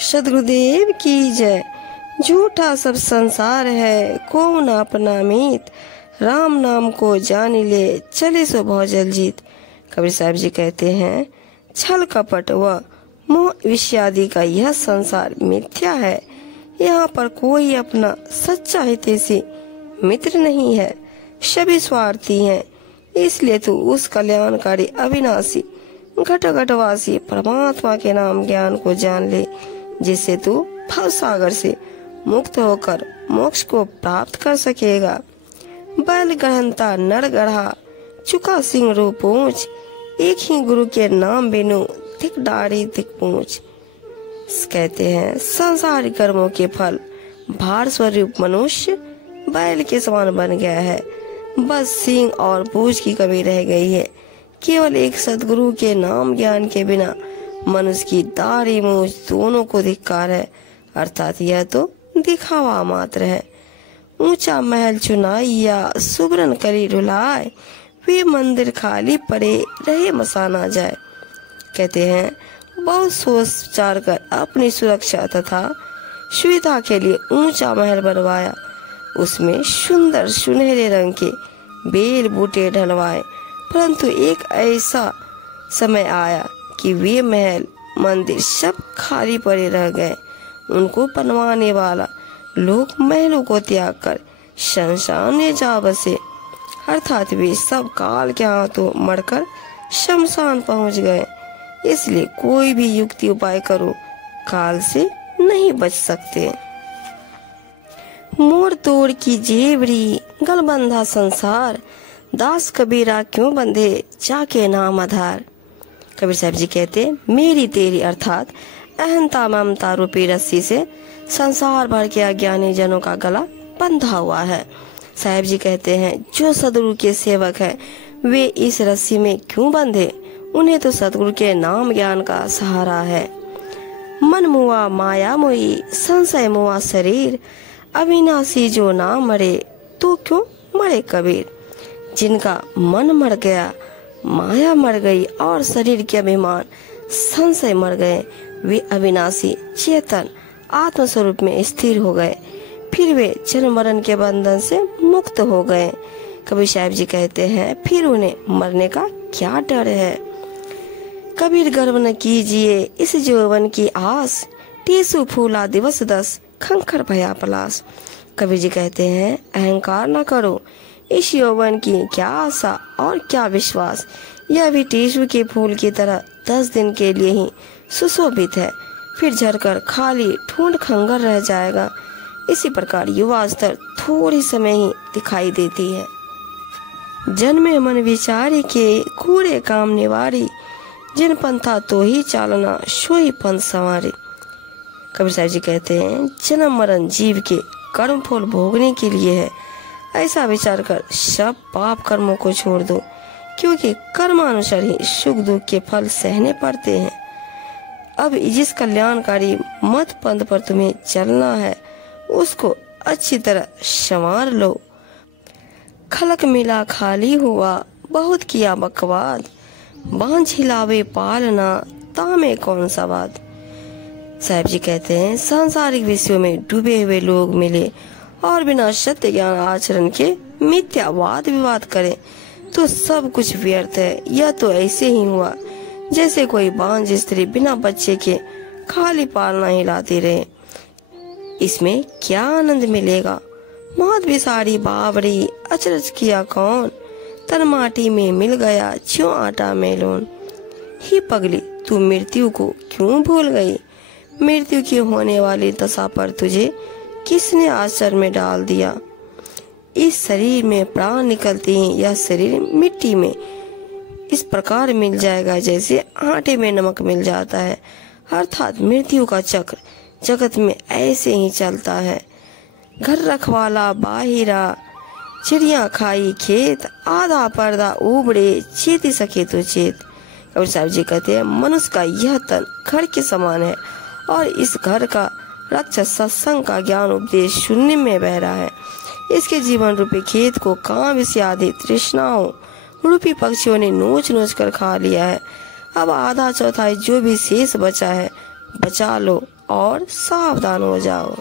सद्गुरुदेव की जय। झूठा सब संसार है, को न अपना मीत, राम नाम को जान ले, चले सो भौजल जीत। कबीर साहब जी कहते हैं, छल कपट व मोह विषयादि का यह संसार मिथ्या है। यहाँ पर कोई अपना सच्चा हितैषी मित्र नहीं है, सभी स्वार्थी हैं। इसलिए तू उस कल्याणकारी अविनाशी घट घटवासी परमात्मा के नाम ज्ञान को जान ले, जिससे तू भव सागर से मुक्त होकर मोक्ष को प्राप्त कर सकेगा। बैल गढ़ंता नर गढ़ा, चुका सिंह रूप ऊंच, एक ही गुरु के नाम बिनु थिक दाढ़ी थिक पूंछ। कहते हैं, संसारिक कर्मों के फल भार स्वरूप मनुष्य बैल के समान बन गया है। बस सिंह और पूंछ की कमी रह गई है। केवल एक सद्गुरु के नाम ज्ञान के बिना मनुष्य की दाढ़ी मूंछ दोनों को धिक्कार है, अर्थात यह तो दिखावा मात्र है। ऊंचा महल चुनाई या सुबरन करी रुलाए, वे मंदिर खाली पड़े रहे मसाना जाए। कहते हैं, बहुत सोच विचार कर अपनी सुरक्षा तथा सुविधा के लिए ऊंचा महल बनवाया। उसमें सुंदर सुनहरे रंग के बेल बूटे ढलवाए, परंतु एक ऐसा समय आया कि वे महल मंदिर सब खाली पड़े रह गए। उनको बनवाने वाला लोग महलों को त्याग कर शमशान में जा बसे, अर्थात वे सब काल के हाथों मरकर शमशान पहुंच गए। इसलिए कोई भी युक्ति उपाय करो, काल से नहीं बच सकते। मोर तोड़ की जेवरी गलबंधा संसार, दास कबीरा क्यों बंधे जाके नाम आधार। कबीर साहब जी कहते, मेरी तेरी अर्थात अहंता ममता रूपी रस्सी से संसार भर के अज्ञानी जनों का गला बंधा हुआ है। साहब जी कहते हैं, जो सदगुरु के सेवक है वे इस रस्सी में क्यों बंधे, उन्हें तो सदगुरु के नाम ज्ञान का सहारा है। मन मुआ माया मोई, संशय मुआ शरीर, अविनाशी जो ना मरे तो क्यों मरे कबीर। जिनका मन मर गया, माया मर गई और शरीर के अभिमान संशय मर गए, वे अविनाशी चेतन आत्म स्वरूप में स्थिर हो गए। फिर वे जन्म मरण के बंधन से मुक्त हो गए। कबीर साहब जी कहते हैं, फिर उन्हें मरने का क्या डर है। कबीर गर्व न कीजिए इस यौवन की आस, टेसु फूला दिवस 10 खंखर भया पलास। कबीर जी कहते हैं, अहंकार न करो, इस यौवन की क्या आशा और क्या विश्वास। यह भी टेसु के फूल की तरह 10 दिन के लिए ही सुशोभित है, फिर झड़कर खाली ठूंठ खंगर रह जाएगा। इसी प्रकार युवा स्तर थोड़ी समय ही दिखाई देती है। जन्मे मन विचारी के कूड़े काम निवारी, जिन पंथा तो ही चालना सोई पंथ संवारी। कबीर साहब जी कहते हैं, जन्म मरण जीव के कर्म फल भोगने के लिए है। ऐसा विचार कर सब पाप कर्मों को छोड़ दो, क्योंकि कर्मानुसार ही सुख दुख के फल सहने पड़ते हैं। अब जिस कल्याणकारी मत पंथ पर तुम्हें चलना है, उसको अच्छी तरह संवार लो। खलक मिला खाली हुआ, बहुत किया बकवाद, बांझ हिलावे पालना, तामे कौन सा बात। साहब जी कहते हैं, सांसारिक विषयों में डूबे हुए लोग मिले और बिना सत्य ज्ञान आचरण के मिथ्या वाद विवाद करें तो सब कुछ व्यर्थ है। यह तो ऐसे ही हुआ जैसे कोई बांझ स्त्री बिना बच्चे के खाली पालना हिलाती रहे। इसमें क्या आनंद मिलेगा। मौत भी सारी बावरी, अचरज किया कौन, तन माटी में मिल गया ज्यों आटा में लोन। ही पगली, तू मृत्यु को क्यों भूल गई। मृत्यु की होने वाली दशा पर तुझे किसने आश्चर्य में डाल दिया। इस शरीर में प्राण निकलते ही यह शरीर मिट्टी में इस प्रकार मिल जाएगा जैसे आटे में नमक मिल जाता है, अर्थात मृत्यु का चक्र जगत में ऐसे ही चलता है। घर रखवाला बाहिरा, चिड़िया खाई खेत, आधा पर्दा उबड़े, चेती सके तो चेत। कबीर साहब जी कहते हैं, मनुष्य का यह तन घर के समान है और इस घर का रक्षा सत्संग का ज्ञान उपदेश शून्य में बह रहा है। इसके जीवन रूपी खेत को काम इत्यादि तृष्णाओं रूपी पक्षियों ने नोच नोच कर खा लिया है। अब आधा चौथाई जो भी शेष बचा है बचा लो और सावधान हो जाओ।